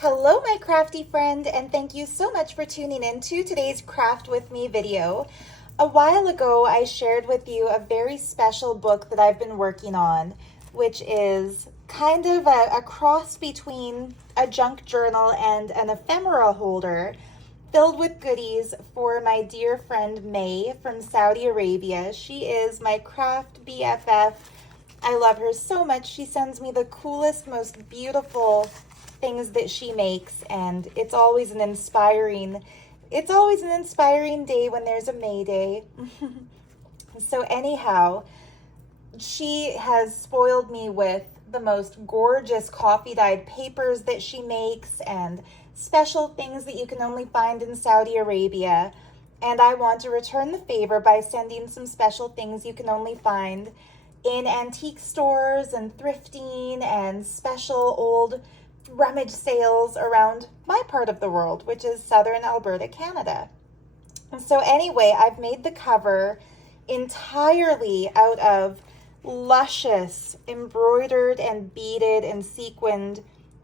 Hello, my crafty friend, and thank you so much for tuning in to today's Craft With Me video. A while ago, I shared with you a very special book that I've been working on, which is kind of a cross between a junk journal and an ephemera holder filled with goodies for my dear friend May from Saudi Arabia. She is my craft BFF. I love her so much. She sends me the coolest, most beautiful things that she makes, and it's always an inspiring day when there's a May Day. So anyhow, she has spoiled me with the most gorgeous coffee dyed papers that she makes and special things that you can only find in Saudi Arabia. And I want to return the favor by sending some special things you can only find in antique stores and thrifting and special old rummage sales around my part of the world, which is southern Alberta, Canada. And so anyway, I've made the cover entirely out of luscious embroidered and beaded and sequined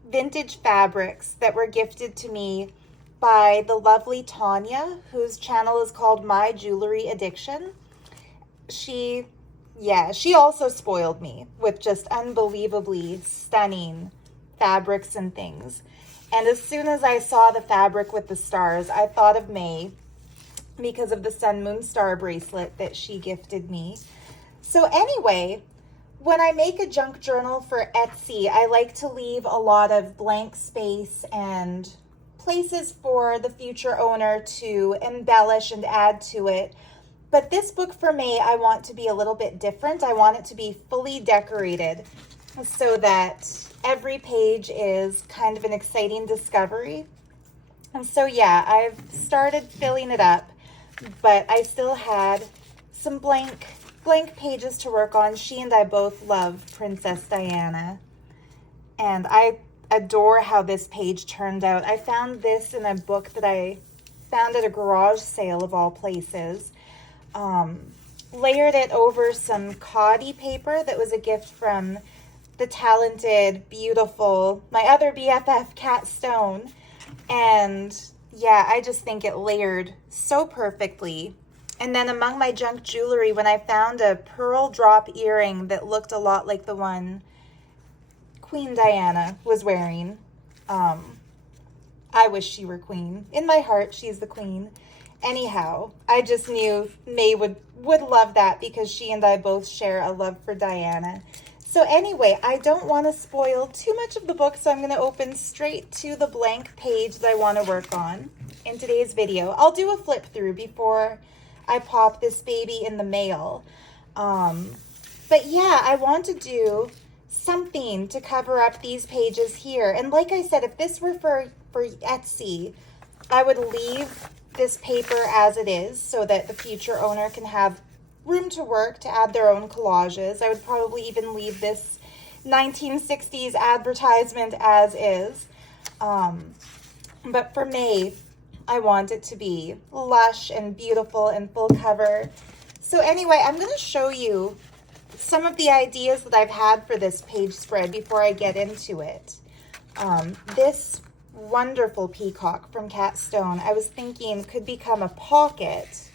vintage fabrics that were gifted to me by the lovely Tanya, whose channel is called My Jewelry Addiction. She also spoiled me with just unbelievably stunning fabrics and things. And as soon as I saw the fabric with the stars, I thought of May because of the sun, moon, star bracelet that she gifted me. So anyway, when I make a junk journal for Etsy, I like to leave a lot of blank space and places for the future owner to embellish and add to it. But this book for May, I want to be a little bit different. I want it to be fully decorated so that every page is kind of an exciting discovery. And so yeah, I've started filling it up, but I still had some blank pages to work on. She and I both love Princess Diana, and I adore how this page turned out. I found this in a book that I found at a garage sale of all places. Layered it over some Coddy paper that was a gift from the talented, beautiful, my other BFF, Kat Stone. And yeah, I just think it layered so perfectly. And then among my junk jewelry, when I found a pearl drop earring that looked a lot like the one Queen Diana was wearing, I wish she were queen. In my heart, she's the queen. Anyhow, I just knew May would love that because she and I both share a love for Diana. So anyway, I don't want to spoil too much of the book, so I'm going to open straight to the blank page that I want to work on in today's video. I'll do a flip through before I pop this baby in the mail. But yeah, I want to do something to cover up these pages here. And like I said, if this were for Etsy, I would leave this paper as it is so that the future owner can have room to work to add their own collages. I would probably even leave this 1960s advertisement as is. But for May, I want it to be lush and beautiful and full cover. So anyway, I'm going to show you some of the ideas that I've had for this page spread before I get into it. This wonderful peacock from Kat Stone, I was thinking could become a pocket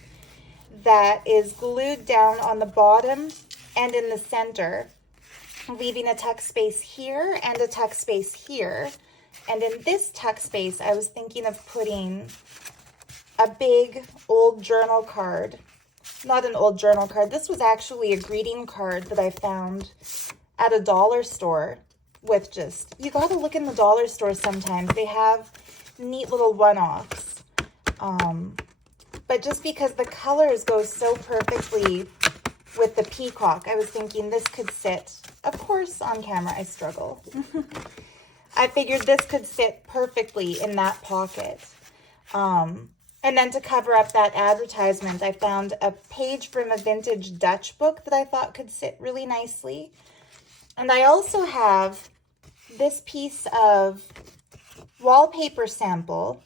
that is glued down on the bottom and in the center, leaving a tuck space here and a tuck space here. And in this tuck space, I was thinking of putting a big old journal card. Not an old journal card. This was actually a greeting card that I found at a dollar store with just, you got to look in the dollar store sometimes. They have neat little one-offs. But just because the colors go so perfectly with the peacock, I was thinking this could sit, of course on camera I struggle. I figured this could sit perfectly in that pocket. And then to cover up that advertisement, I found a page from a vintage Dutch book that I thought could sit really nicely. And I also have this piece of wallpaper sample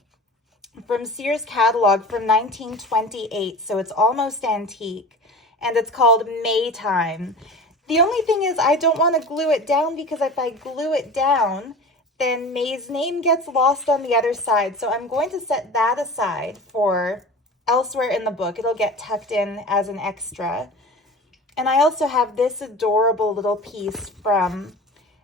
from Sears catalog from 1928, so it's almost antique, and it's called Maytime. The only thing is I don't want to glue it down because if I glue it down, then May's name gets lost on the other side. So I'm going to set that aside for elsewhere in the book. It'll get tucked in as an extra. And I also have this adorable little piece from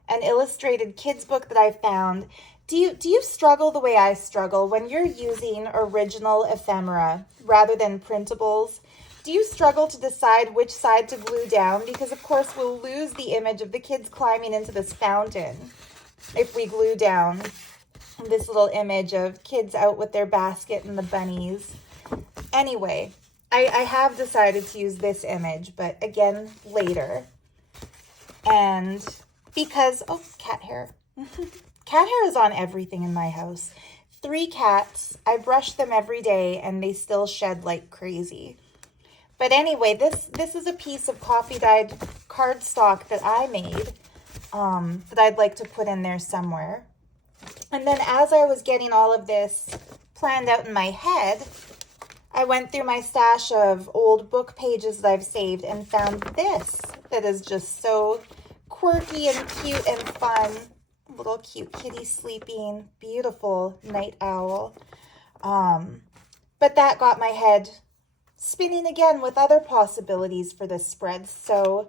an illustrated kids book that I found. Do you struggle the way I struggle when you're using original ephemera rather than printables? Do you struggle to decide which side to glue down? Because of course we'll lose the image of the kids climbing into this fountain if we glue down this little image of kids out with their basket and the bunnies. Anyway, I have decided to use this image, but again, later. And because, oh, cat hair. Cat hair is on everything in my house. 3 cats, I brush them every day and they still shed like crazy. But anyway, this is a piece of coffee-dyed cardstock that I made that I'd like to put in there somewhere. And then as I was getting all of this planned out in my head, I went through my stash of old book pages that I've saved and found this that is just so quirky and cute and fun. Little cute kitty sleeping, beautiful night owl. But that got my head spinning again with other possibilities for this spread. So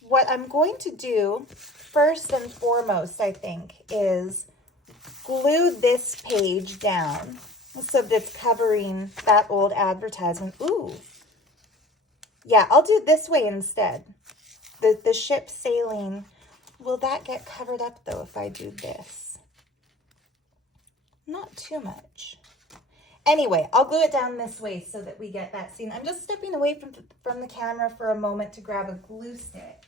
what I'm going to do first and foremost, I think, is glue this page down so that it's covering that old advertisement. Ooh. Yeah, I'll do it this way instead. The ship sailing. Will that get covered up, though, if I do this? Not too much. Anyway, I'll glue it down this way so that we get that scene. I'm just stepping away from the camera for a moment to grab a glue stick.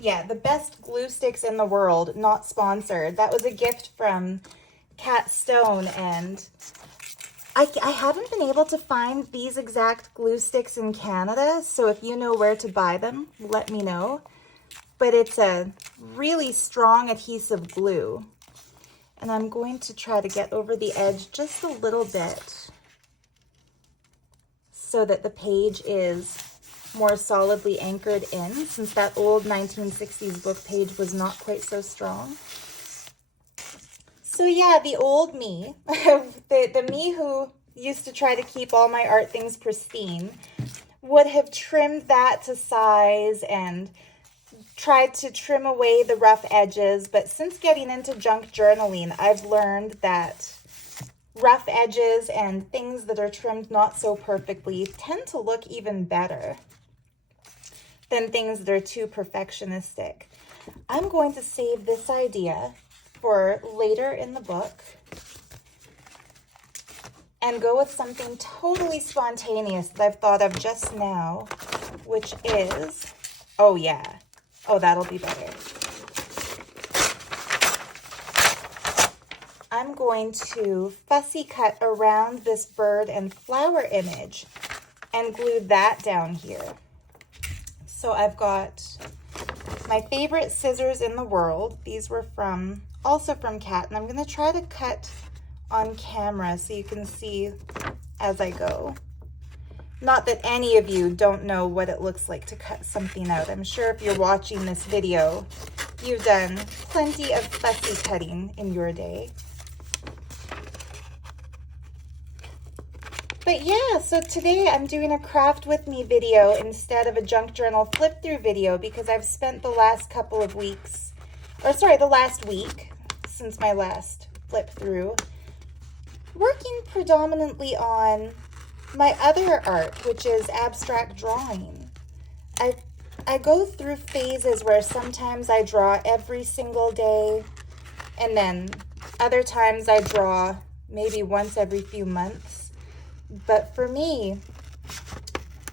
Yeah, the best glue sticks in the world, not sponsored. That was a gift from Cat Stone, and I haven't been able to find these exact glue sticks in Canada, so if you know where to buy them, let me know. But it's a really strong adhesive glue, and I'm going to try to get over the edge just a little bit so that the page is more solidly anchored in, since that old 1960s book page was not quite so strong. So yeah, the old me, the me who used to try to keep all my art things pristine, would have trimmed that to size and tried to trim away the rough edges. But since getting into junk journaling, I've learned that rough edges and things that are trimmed not so perfectly tend to look even better than things that are too perfectionistic. I'm going to save this idea for later in the book and go with something totally spontaneous that I've thought of just now, which is, oh yeah, oh, that'll be better. I'm going to fussy cut around this bird and flower image and glue that down here. So I've got my favorite scissors in the world. These were also from Cat, and I'm going to try to cut on camera so you can see as I go. Not that any of you don't know what it looks like to cut something out. I'm sure if you're watching this video, you've done plenty of fussy cutting in your day. But yeah, so today I'm doing a craft with me video instead of a junk journal flip through video because I've spent the last couple of weeks, the last week since my last flip through, working predominantly on my other art, which is abstract drawing. I go through phases where sometimes I draw every single day, and then other times I draw maybe once every few months. But for me,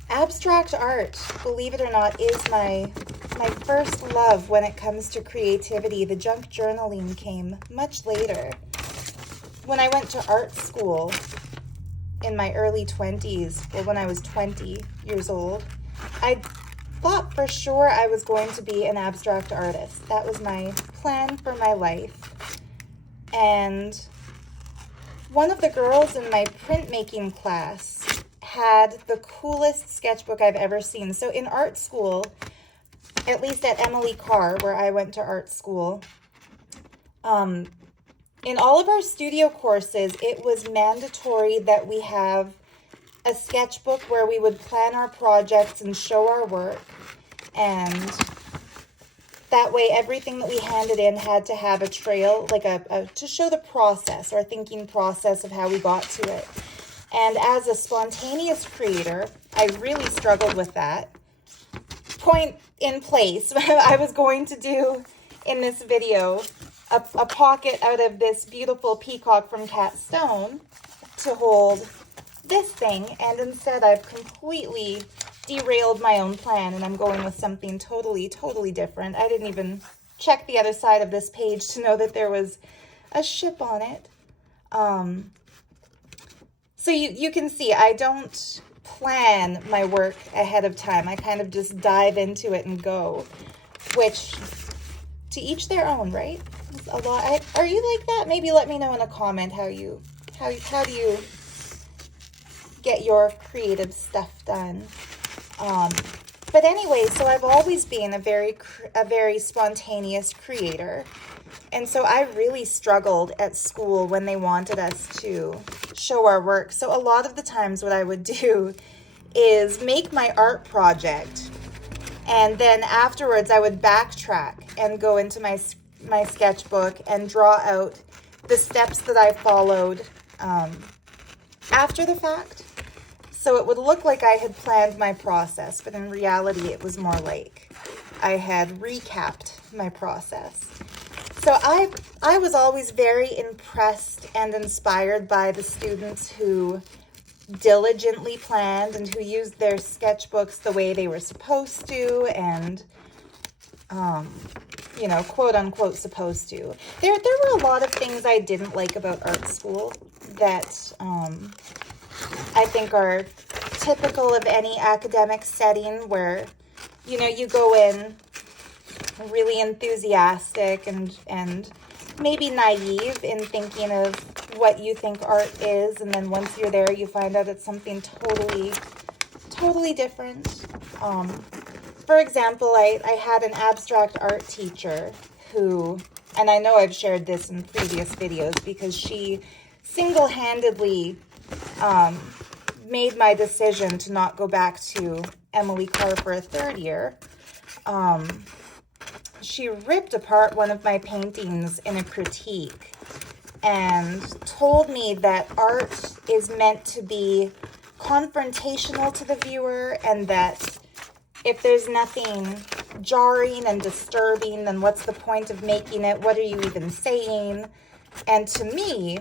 abstract art, believe it or not, is my first love when it comes to creativity. The junk journaling came much later. When I went to art school in my early 20s, well, when I was 20 years old, I thought for sure I was going to be an abstract artist. That was my plan for my life. And one of the girls in my printmaking class had the coolest sketchbook I've ever seen. So in art school, at least at Emily Carr, where I went to art school, in all of our studio courses, it was mandatory that we have a sketchbook where we would plan our projects and show our work. And that way, everything that we handed in had to have a trail, like to show the process, our thinking process of how we got to it. And as a spontaneous creator, I really struggled with that. Point in place, I was going to do in this video a pocket out of this beautiful peacock from Cat Stone to hold this thing, and instead I've completely derailed my own plan, and I'm going with something totally different. I didn't even check the other side of this page to know that there was a ship on it. So you can see I don't plan my work ahead of time. I kind of just dive into it and go, which to each their own, right? It's a lot. Are you like that? Maybe let me know in a comment how do you get your creative stuff done. But anyway, so I've always been a very spontaneous creator. And so I really struggled at school when they wanted us to show our work. So a lot of the times what I would do is make my art project, and then afterwards I would backtrack and go into my sketchbook and draw out the steps that I followed after the fact. So it would look like I had planned my process, but in reality it was more like I had recapped my process. So I was always very impressed and inspired by the students who diligently planned and who used their sketchbooks the way they were supposed to, and you know, quote unquote supposed to. There were a lot of things I didn't like about art school that I think are typical of any academic setting where, you know, you go in really enthusiastic and maybe naive in thinking of what you think art is, and then once you're there you find out it's something totally different. For example, I had an abstract art teacher who, and I know I've shared this in previous videos because she single-handedly made my decision to not go back to Emily Carr for a third year. She ripped apart one of my paintings in a critique and told me that art is meant to be confrontational to the viewer, and that if there's nothing jarring and disturbing, then what's the point of making it? What are you even saying? And to me,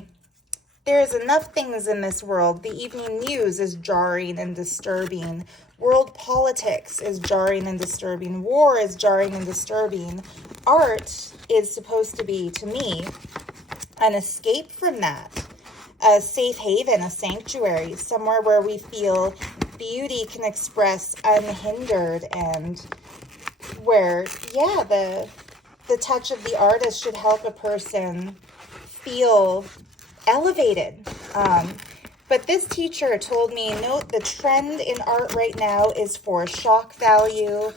there's enough things in this world. The evening news is jarring and disturbing. World politics is jarring and disturbing. War is jarring and disturbing. Art is supposed to be, to me, an escape from that. A safe haven, a sanctuary, somewhere where we feel beauty can express unhindered, and where, yeah, the touch of the artist should help a person feel elevated. But this teacher told me, note, the trend in art right now is for shock value.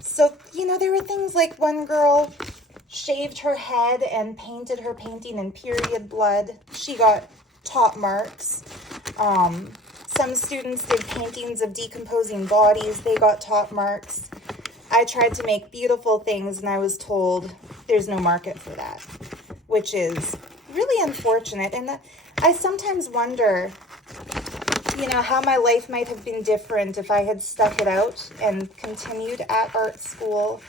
So, you know, there were things like one girl shaved her head and painted her painting in period blood. She got top marks. Some students did paintings of decomposing bodies. They got top marks. I tried to make beautiful things, and I was told there's no market for that, which is really unfortunate. And I sometimes wonder, you know, how my life might have been different if I had stuck it out and continued at art school,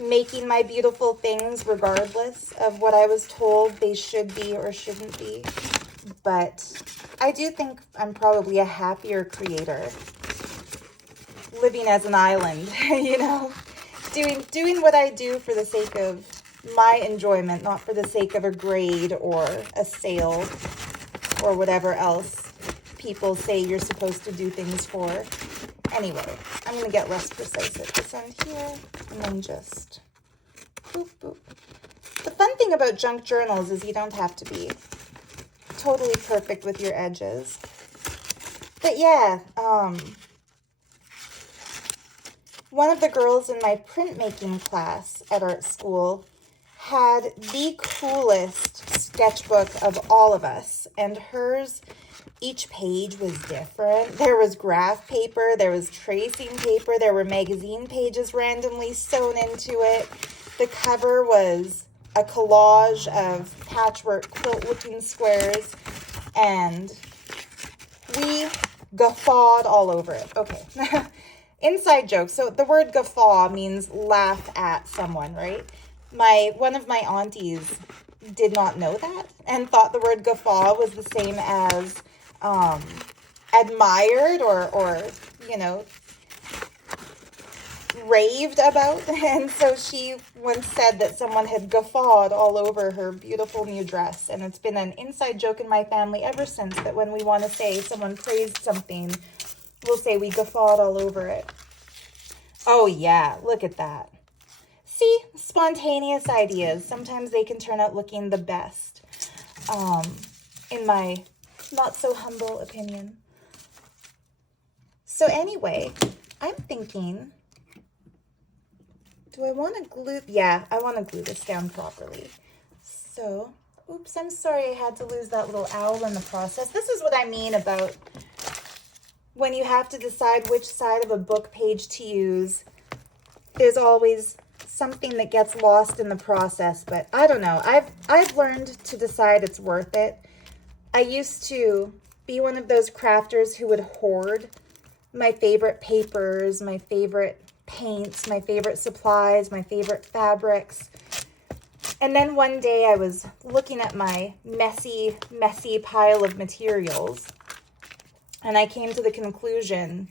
making my beautiful things regardless of what I was told they should be or shouldn't be. But I do think I'm probably a happier creator living as an island, you know, doing what I do for the sake of my enjoyment, not for the sake of a grade or a sale or whatever else people say you're supposed to do things for. Anyway, I'm going to get less precise at this end here, and then just boop, boop. The fun thing about junk journals is you don't have to be totally perfect with your edges. But yeah, one of the girls in my printmaking class at art school had the coolest sketchbook of all of us, and hers, each page was different. There was graph paper, there was tracing paper, there were magazine pages randomly sewn into it. The cover was a collage of patchwork quilt-looking squares, and we guffawed all over it. Okay. Inside joke. So the word guffaw means laugh at someone, right? One of my aunties did not know that and thought the word guffaw was the same as admired or you know, raved about. And so she once said that someone had guffawed all over her beautiful new dress. And it's been an inside joke in my family ever since, that when we want to say someone praised something, we'll say we guffawed all over it. Oh yeah, look at that. See, spontaneous ideas. Sometimes they can turn out looking the best, in my not so humble opinion. So anyway, I'm thinking, do I want to glue? Yeah, I want to glue this down properly. So, oops, I'm sorry I had to lose that little owl in the process. This is what I mean about when you have to decide which side of a book page to use. There's always something that gets lost in the process, but I don't know. I've learned to decide it's worth it. I used to be one of those crafters who would hoard my favorite papers, my favorite paints, my favorite supplies, my favorite fabrics. And then one day I was looking at my messy pile of materials, and I came to the conclusion,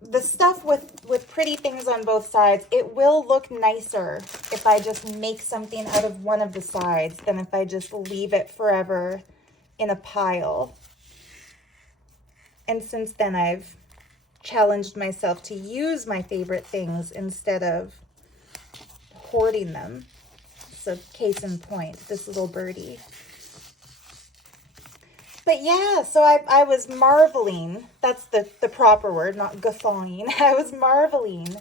the stuff with pretty things on both sides, it will look nicer if I just make something out of one of the sides than if I just leave it forever in a pile. And since then, I've challenged myself to use my favorite things instead of hoarding them. So case in point, this little birdie. But yeah, so I was marveling, that's the proper word, not guffawing. I was marveling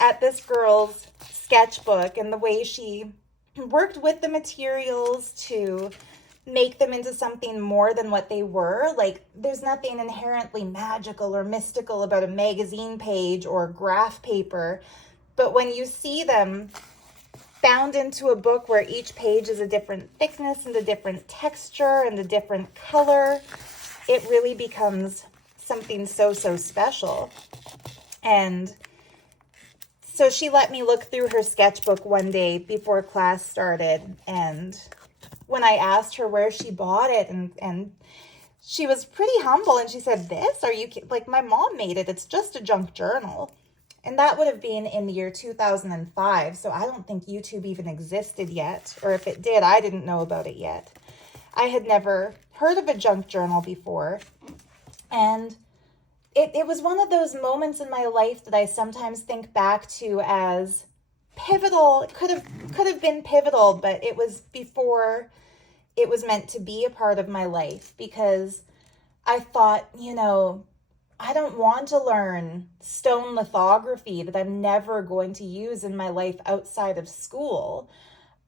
at this girl's sketchbook and the way she worked with the materials to make them into something more than what they were. Like, there's nothing inherently magical or mystical about a magazine page or graph paper, but when you see them bound into a book where each page is a different thickness and a different texture and a different color, it really becomes something so special. And so she let me look through her sketchbook one day before class started, and when I asked her where she bought it, and she was pretty humble, and she said, "This? Are you like, my mom made it. It's just a junk journal." And that would have been in the year 2005, so I don't think YouTube even existed yet, or if it did, I didn't know about it yet. I had never heard of a junk journal before, and it was one of those moments in my life that I sometimes think back to as pivotal. It could have been pivotal, but it was before it was meant to be a part of my life, because I thought, you know, I don't want to learn stone lithography that I'm never going to use in my life outside of school.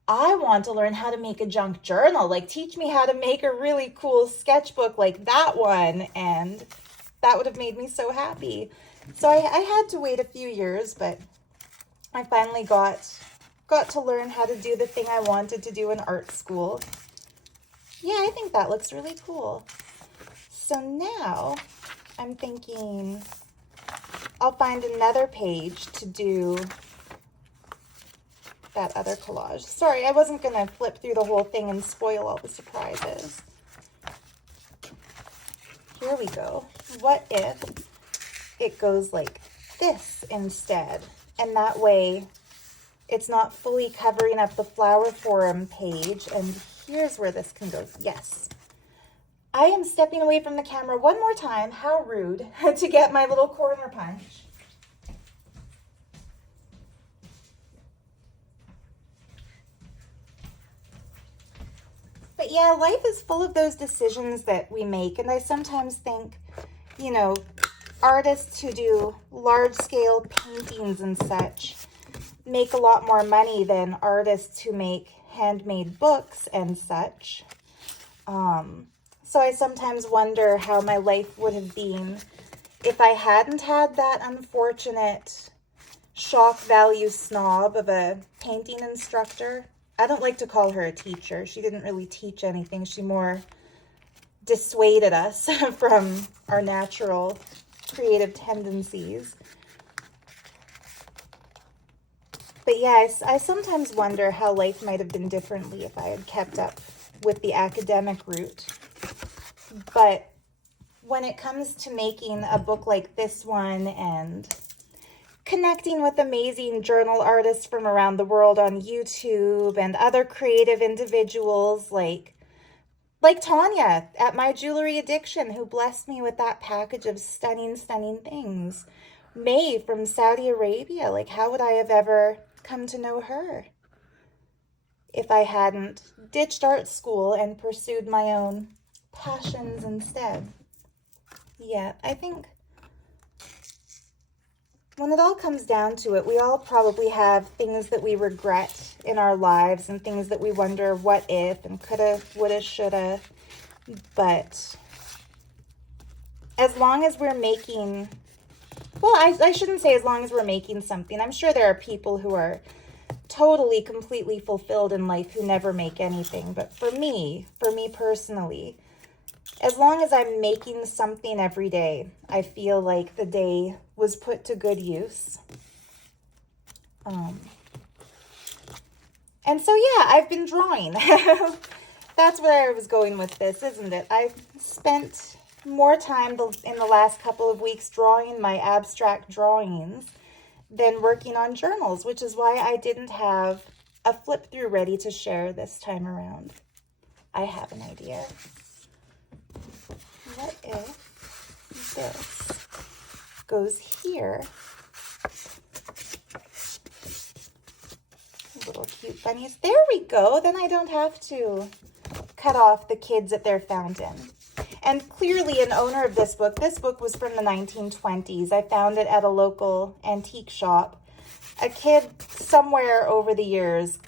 I want to learn how to make a junk journal. Like, teach me how to make a really cool sketchbook like that one. And that would have made me so happy. So I had to wait a few years, but I finally got to learn how to do the thing I wanted to do in art school. Yeah, I think that looks really cool. So now I'm thinking I'll find another page to do that other collage. Sorry, I wasn't going to flip through the whole thing and spoil all the surprises. Here we go. What if it goes like this instead? And that way it's not fully covering up the flower forum page. And here's where this can go. Yes. I am stepping away from the camera one more time. How rude, to get my little corner punch. But But yeah, life is full of those decisions that we make. And I sometimes think, you know, artists who do large-scale paintings and such make a lot more money than artists who make handmade books and such. So I sometimes wonder how my life would have been if I hadn't had that unfortunate shock value snob of a painting instructor. I don't like to call her a teacher. She didn't really teach anything. She more dissuaded us from our natural creative tendencies. But yeah, I sometimes wonder how life might have been differently if I had kept up with the academic route. But when it comes to making a book like this one and connecting with amazing journal artists from around the world on YouTube and other creative individuals like Tanya at My Jewelry Addiction, who blessed me with that package of stunning, stunning things. May from Saudi Arabia, like how would I have ever come to know her if I hadn't ditched art school and pursued my own passions instead? Yeah, I think when it all comes down to it, we all probably have things that we regret in our lives and things that we wonder what if and coulda, woulda, shoulda. But as long as we're making, well, I shouldn't say as long as we're making something. I'm sure there are people who are totally, completely fulfilled in life who never make anything. But for me personally, as long as I'm making something every day, I feel like the day was put to good use. And so, yeah, I've been drawing. That's where I was going with this, isn't it? I've spent more time in the last couple of weeks drawing my abstract drawings than working on journals, which is why I didn't have a flip through ready to share this time around. I have an idea. What if this goes here? Little cute bunnies. There we go. Then I don't have to cut off the kids at their fountain. And clearly an owner of this book was from the 1920s. I found it at a local antique shop. A kid somewhere over the years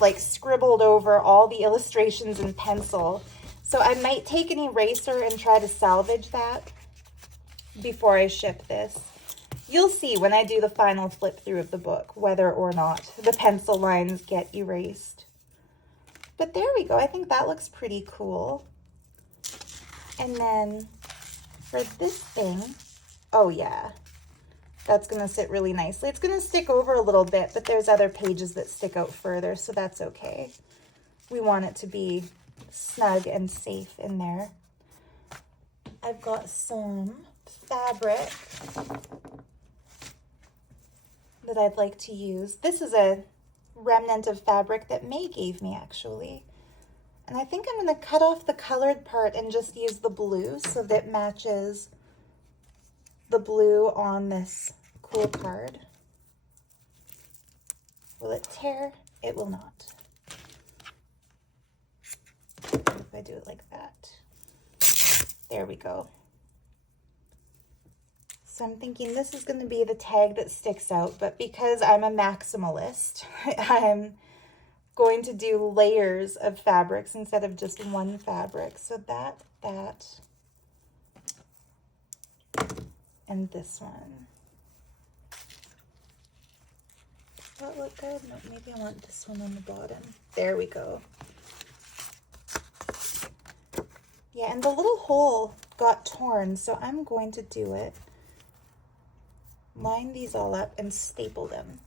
like scribbled over all the illustrations in pencil. So I might take an eraser and try to salvage that before I ship this. You'll see when I do the final flip through of the book whether or not the pencil lines get erased. But there we go. I think that looks pretty cool. And then for this thing, oh yeah, that's going to sit really nicely. It's going to stick over a little bit, but there's other pages that stick out further, so that's okay. We want it to be snug and safe in there. I've got some fabric that I'd like to use. This is a remnant of fabric that May gave me, actually. And I think I'm going to cut off the colored part and just use the blue so that it matches the blue on this cool card. Will it tear? It will not. If I do it like that. There we go. So I'm thinking this is going to be the tag that sticks out, but because I'm a maximalist, I'm going to do layers of fabrics instead of just one fabric. So that, and this one. Does that look good? No, maybe I want this one on the bottom. There we go. Yeah, and the little hole got torn, so I'm going to do it. Line these all up and staple them.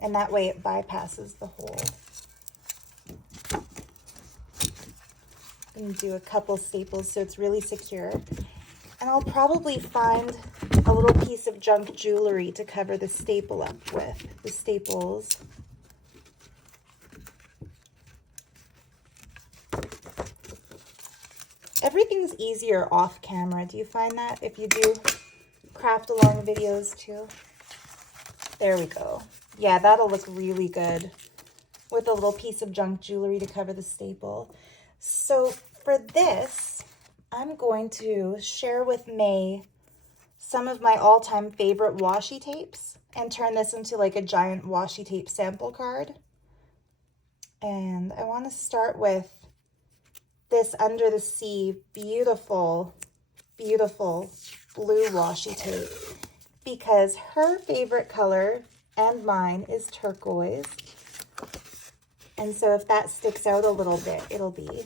And that way it bypasses the hole. I'm going to do a couple staples so it's really secure. And I'll probably find a little piece of junk jewelry to cover the staple up with, the staples. Everything's easier off camera. Do you find that if you do craft along videos too? There we go. Yeah, that'll look really good with a little piece of junk jewelry to cover the staple. So for this, I'm going to share with May some of my all-time favorite washi tapes and turn this into like a giant washi tape sample card. And I want to start with this Under the Sea beautiful, beautiful blue washi tape because her favorite color and mine is turquoise. And so if that sticks out a little bit, it'll be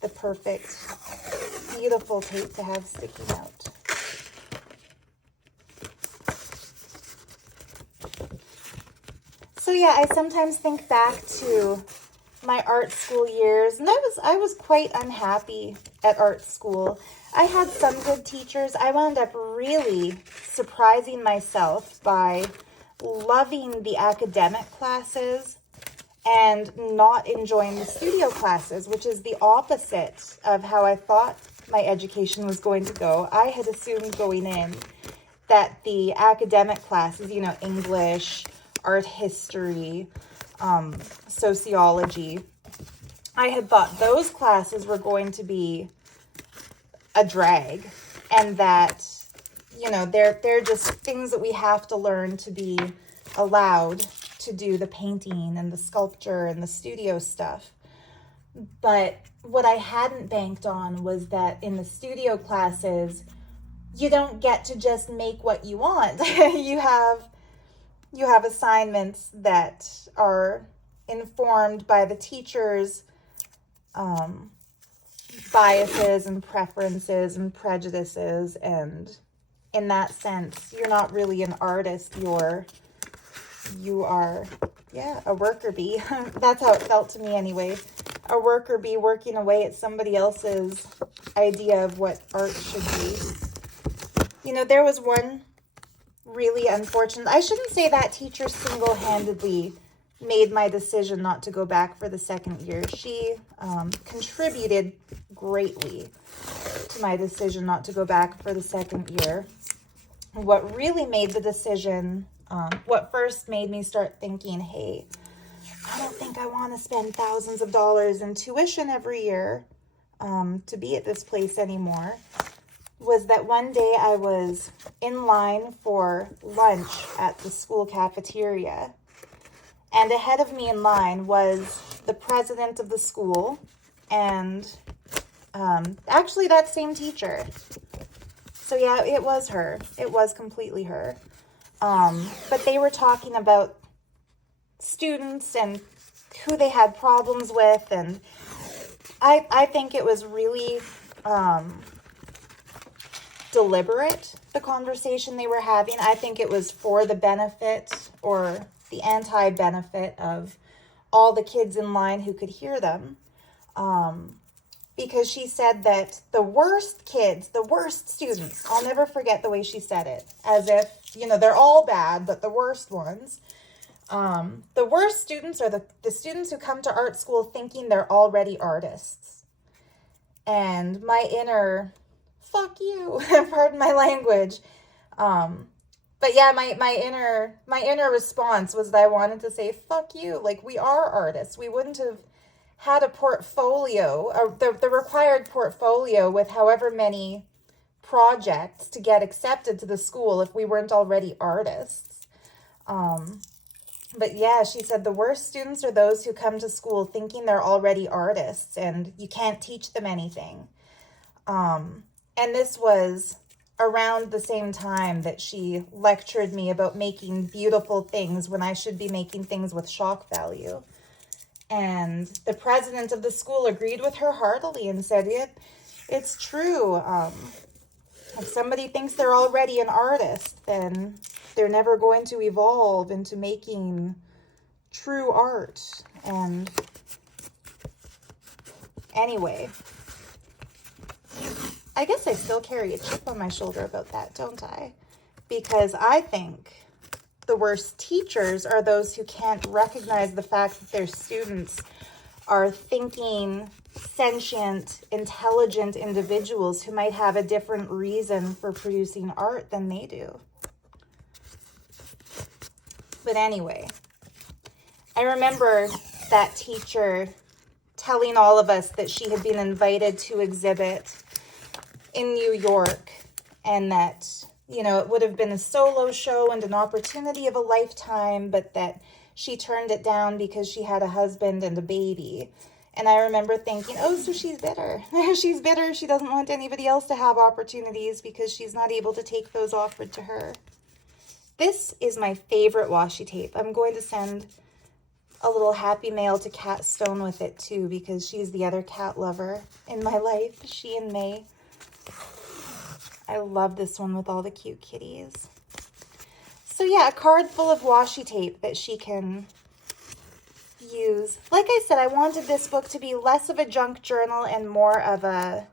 the perfect, beautiful tape to have sticking out. So yeah, I sometimes think back to my art school years, and I was quite unhappy at art school. I had some good teachers. I wound up really surprising myself by loving the academic classes and not enjoying the studio classes, which is the opposite of how I thought my education was going to go. I had assumed going in that the academic classes, you know, English, art history, sociology, I had thought those classes were going to be a drag, and that, you know, they're just things that we have to learn to be allowed to do the painting and the sculpture and the studio stuff. But what I hadn't banked on was that in the studio classes, you don't get to just make what you want. You have assignments that are informed by the teacher's biases and preferences and prejudices, and in that sense, you're not really an artist. You are, yeah, a worker bee. That's how it felt to me anyway. A worker bee working away at somebody else's idea of what art should be. You know, there was one really unfortunate, I shouldn't say that teacher single-handedly made my decision not to go back for the second year. She contributed greatly to my decision not to go back for the second year. What really made the decision, what first made me start thinking, hey, I don't think I want to spend thousands of dollars in tuition every year to be at this place anymore, was that one day I was in line for lunch at the school cafeteria. And ahead of me in line was the president of the school and actually that same teacher. So yeah, it was her. It was completely her. But they were talking about students and who they had problems with. And I think it was really deliberate, the conversation they were having. I think it was for the benefit or the anti-benefit of all the kids in line who could hear them. Because she said that the worst kids, the worst students, I'll never forget the way she said it, as if, you know, they're all bad, but the worst ones. The worst students are the students who come to art school thinking they're already artists. And my inner, fuck you, pardon my language, but yeah, my inner response was that I wanted to say, fuck you. Like, we are artists. We wouldn't have had a portfolio, the required portfolio with however many projects to get accepted to the school if we weren't already artists. But yeah, she said the worst students are those who come to school thinking they're already artists and you can't teach them anything. And this was around the same time that she lectured me about making beautiful things when I should be making things with shock value. And the president of the school agreed with her heartily and said, it's true. If somebody thinks they're already an artist, then they're never going to evolve into making true art. And anyway, I guess I still carry a chip on my shoulder about that, don't I? Because I think the worst teachers are those who can't recognize the fact that their students are thinking, sentient, intelligent individuals who might have a different reason for producing art than they do. But anyway, I remember that teacher telling all of us that she had been invited to exhibit in New York, and that, you know, it would have been a solo show and an opportunity of a lifetime, but that she turned it down because she had a husband and a baby. And I remember thinking, oh, so she's bitter. She's bitter. She doesn't want anybody else to have opportunities because she's not able to take those offered to her. This is my favorite washi tape. I'm going to send a little happy mail to Cat Stone with it too, because she's the other cat lover in my life. She and May. I love this one with all the cute kitties. So yeah, a card full of washi tape that she can use. Like I said, I wanted this book to be less of a junk journal and more of an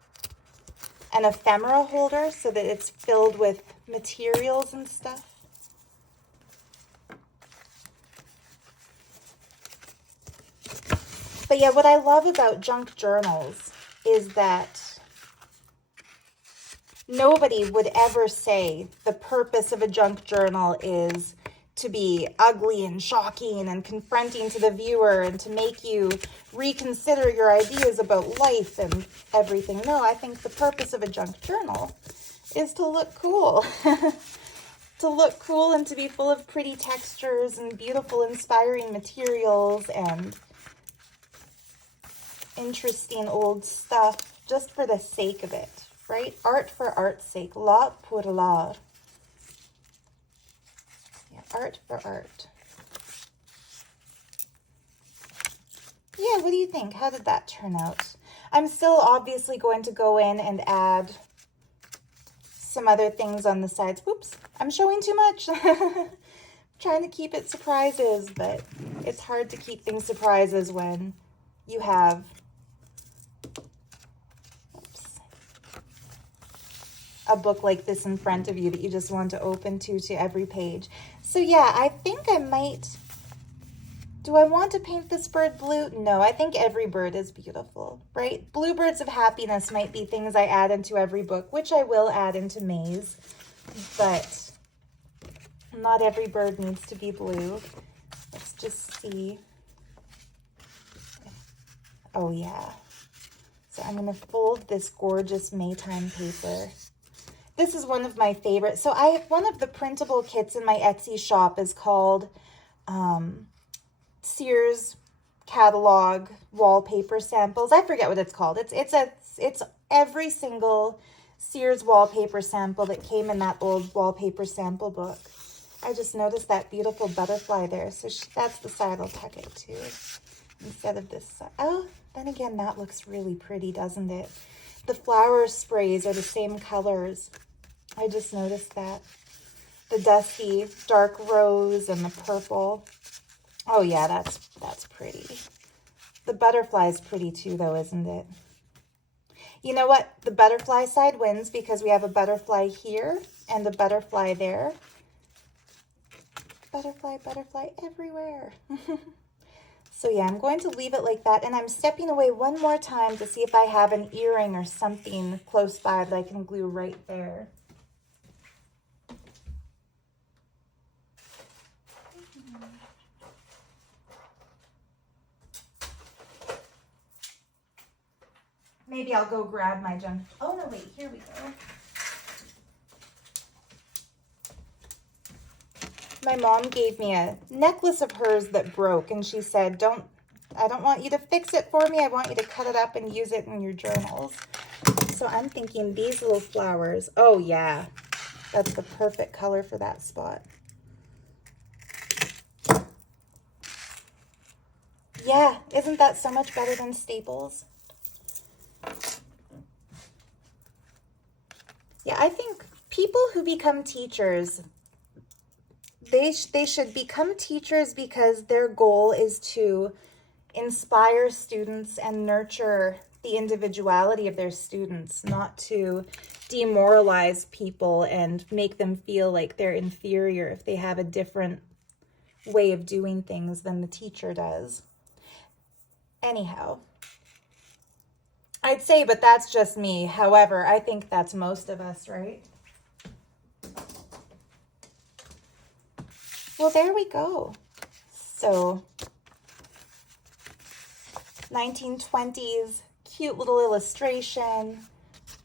ephemera holder, so that it's filled with materials and stuff. But yeah, what I love about junk journals is that nobody would ever say the purpose of a junk journal is to be ugly and shocking and confronting to the viewer and to make you reconsider your ideas about life and everything. No, I think the purpose of a junk journal is to look cool. To look cool and to be full of pretty textures and beautiful, inspiring materials and interesting old stuff just for the sake of it, right? Art for art's sake. L'art pour l'art. Yeah, art for art. Yeah, what do you think? How did that turn out? I'm still obviously going to go in and add some other things on the sides. Whoops, I'm showing too much. Trying to keep it surprises, but it's hard to keep things surprises when you have a book like this in front of you that you just want to open to every page. So yeah, I think I might... Do I want to paint this bird blue? No, I think every bird is beautiful, right? Bluebirds of happiness might be things I add into every book, which I will add into May's, but not every bird needs to be blue. Let's just see. Oh yeah. So I'm going to fold this gorgeous Maytime paper. This is one of my favorites. So one of the printable kits in my Etsy shop is called Sears catalog wallpaper samples. I forget what it's called. It's every single Sears wallpaper sample that came in that old wallpaper sample book. I just noticed that beautiful butterfly there. So that's the side I'll tuck it to instead of this side. Oh, then again, that looks really pretty, doesn't it? The flower sprays are the same colors. I just noticed that. The dusty dark rose and the purple. Oh yeah, that's pretty. The butterfly is pretty too though, isn't it? You know what? The butterfly side wins because we have a butterfly here and a butterfly there. Butterfly, butterfly everywhere. So yeah, I'm going to leave it like that, and I'm stepping away one more time to see if I have an earring or something close by that I can glue right there. Maybe I'll go grab my junk. Oh no, wait, here we go. My mom gave me a necklace of hers that broke, and she said, I don't want you to fix it for me. I want you to cut it up and use it in your journals. So I'm thinking these little flowers. Oh yeah, that's the perfect color for that spot. Yeah, isn't that so much better than Staples? Yeah, I think people who become teachers, they should become teachers because their goal is to inspire students and nurture the individuality of their students, not to demoralize people and make them feel like they're inferior if they have a different way of doing things than the teacher does. Anyhow, I'd say, but that's just me. However, I think that's most of us, right? Well, there we go. So 1920s, cute little illustration.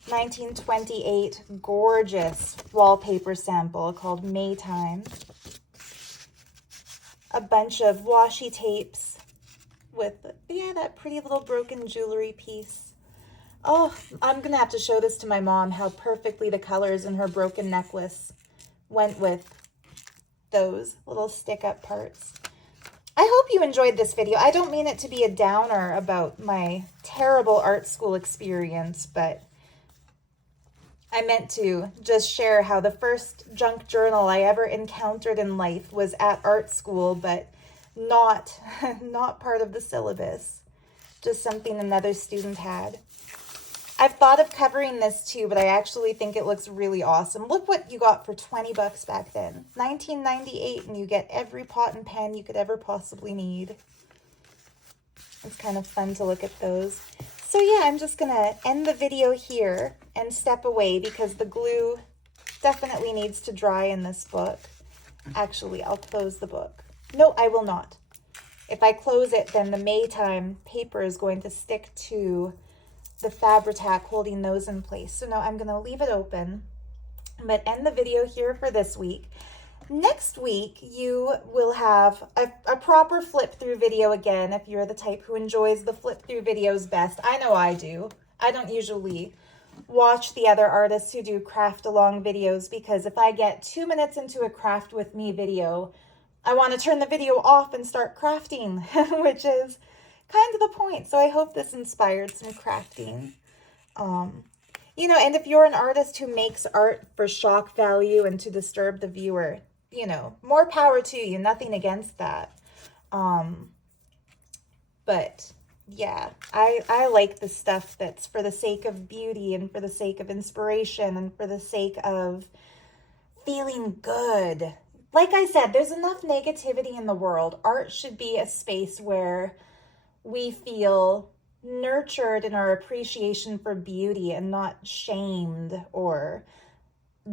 1928, gorgeous wallpaper sample called Maytime. A bunch of washi tapes with, yeah, that pretty little broken jewelry piece. Oh, I'm going to have to show this to my mom, how perfectly the colors in her broken necklace went with those little stick-up parts. I hope you enjoyed this video. I don't mean it to be a downer about my terrible art school experience, but I meant to just share how the first junk journal I ever encountered in life was at art school, but not part of the syllabus, just something another student had. I've thought of covering this too, but I actually think it looks really awesome. Look what you got for 20 bucks back then. 1998, and you get every pot and pen you could ever possibly need. It's kind of fun to look at those. So yeah, I'm just gonna end the video here and step away because the glue definitely needs to dry in this book. Actually, I'll close the book. No, I will not. If I close it, then the Maytime paper is going to stick to the Fabri-Tac holding those in place. So now I'm going to leave it open, but end the video here for this week. Next week, you will have a proper flip-through video again if you're the type who enjoys the flip-through videos best. I know I do. I don't usually watch the other artists who do craft-along videos because if I get 2 minutes into a craft with me video, I want to turn the video off and start crafting, which is kind of the point. So I hope this inspired some crafting. You know, and if you're an artist who makes art for shock value and to disturb the viewer, you know, more power to you, nothing against that. But yeah, I like the stuff that's for the sake of beauty and for the sake of inspiration and for the sake of feeling good. Like I said, there's enough negativity in the world. Art should be a space where we feel nurtured in our appreciation for beauty and not shamed or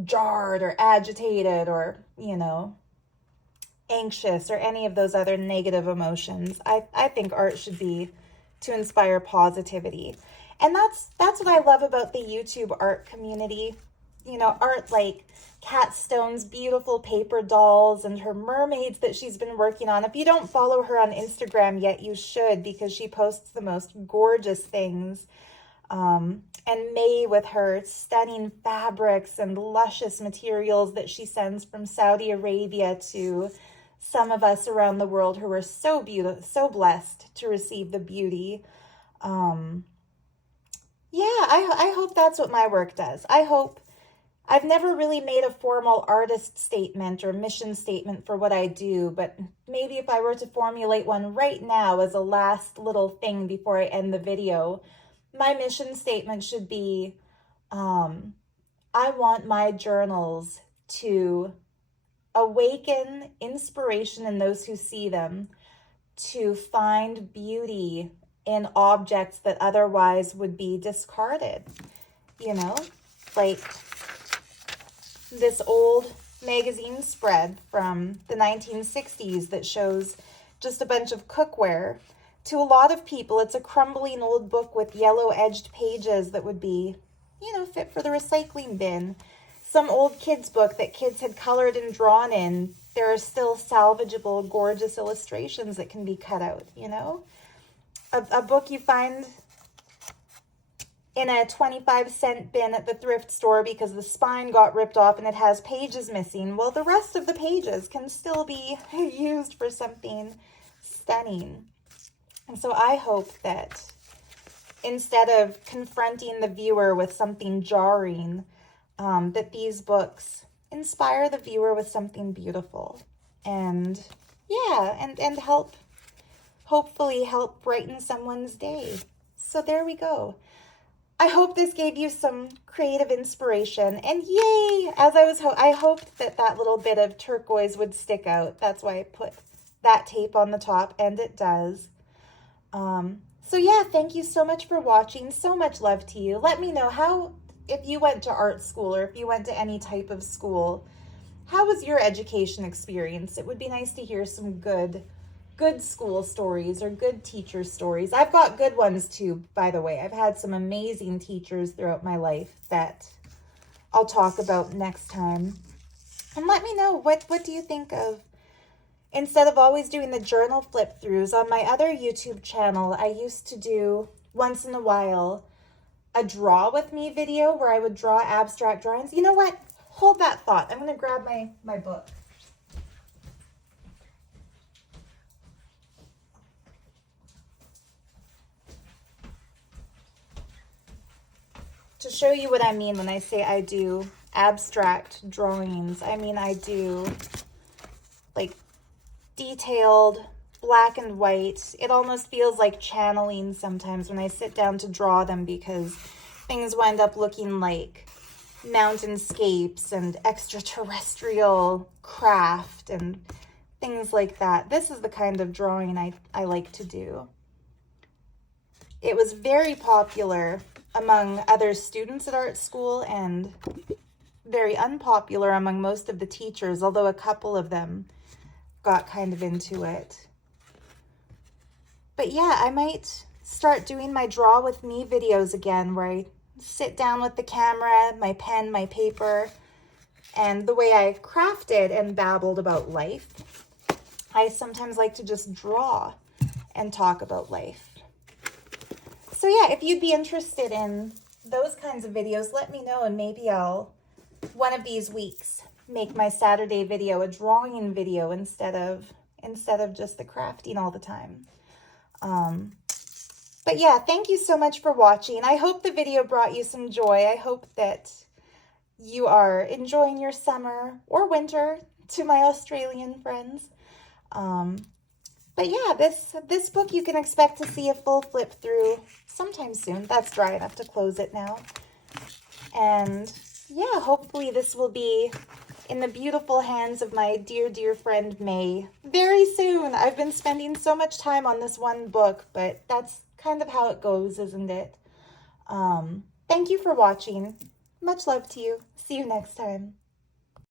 jarred or agitated or, you know, anxious or any of those other negative emotions. I think art should be to inspire positivity. And that's what I love about the YouTube art community. You know, art like Kat Stone's beautiful paper dolls and her mermaids that she's been working on. If you don't follow her on Instagram yet, you should, because she posts the most gorgeous things. And May with her stunning fabrics and luscious materials that she sends from Saudi Arabia to some of us around the world who are so beautiful, so blessed to receive the beauty. Yeah, I hope that's what my work does. I've never really made a formal artist statement or mission statement for what I do, but maybe if I were to formulate one right now as a last little thing before I end the video, my mission statement should be, I want my journals to awaken inspiration in those who see them, to find beauty in objects that otherwise would be discarded, you know, like this old magazine spread from the 1960s that shows just a bunch of cookware. To a lot of people, it's a crumbling old book with yellow-edged pages that would be, you know, fit for the recycling bin. Some old kids' book that kids had colored and drawn in. There are still salvageable, gorgeous illustrations that can be cut out, you know? A book you find in a 25-cent bin at the thrift store because the spine got ripped off and it has pages missing. Well, the rest of the pages can still be used for something stunning. And so I hope that instead of confronting the viewer with something jarring, that these books inspire the viewer with something beautiful. And yeah, and hopefully help brighten someone's day. So there we go. I hope this gave you some creative inspiration, and yay! I hoped that little bit of turquoise would stick out. That's why I put that tape on the top, and it does. So yeah, thank you so much for watching. So much love to you. Let me know if you went to art school or if you went to any type of school, how was your education experience? It would be nice to hear some good school stories or good teacher stories. I've got good ones too, by the way. I've had some amazing teachers throughout my life that I'll talk about next time. And let me know, what do you think of, instead of always doing the journal flip throughs, on my other YouTube channel, I used to do once in a while a draw with me video where I would draw abstract drawings. You know what? Hold that thought. I'm going to grab my book. To show you what I mean when I say I do abstract drawings, I mean I do like detailed black and white. It almost feels like channeling sometimes when I sit down to draw them, because things wind up looking like mountainscapes and extraterrestrial craft and things like that. This is the kind of drawing I like to do. It was very popular among other students at art school and very unpopular among most of the teachers, although a couple of them got kind of into it. But yeah, I might start doing my draw with me videos again, where I sit down with the camera, my pen, my paper, and the way I crafted and babbled about life, I sometimes like to just draw and talk about life. So yeah, if you'd be interested in those kinds of videos, let me know, and maybe I'll, one of these weeks, make my Saturday video a drawing video instead of just the crafting all the time. But yeah, thank you so much for watching. I hope the video brought you some joy. I hope that you are enjoying your summer or winter, to my Australian friends. But yeah, this book you can expect to see a full flip through sometime soon. That's dry enough to close it now. And yeah, hopefully this will be in the beautiful hands of my dear, dear friend May very soon. I've been spending so much time on this one book, but that's kind of how it goes, isn't it? Thank you for watching. Much love to you. See you next time.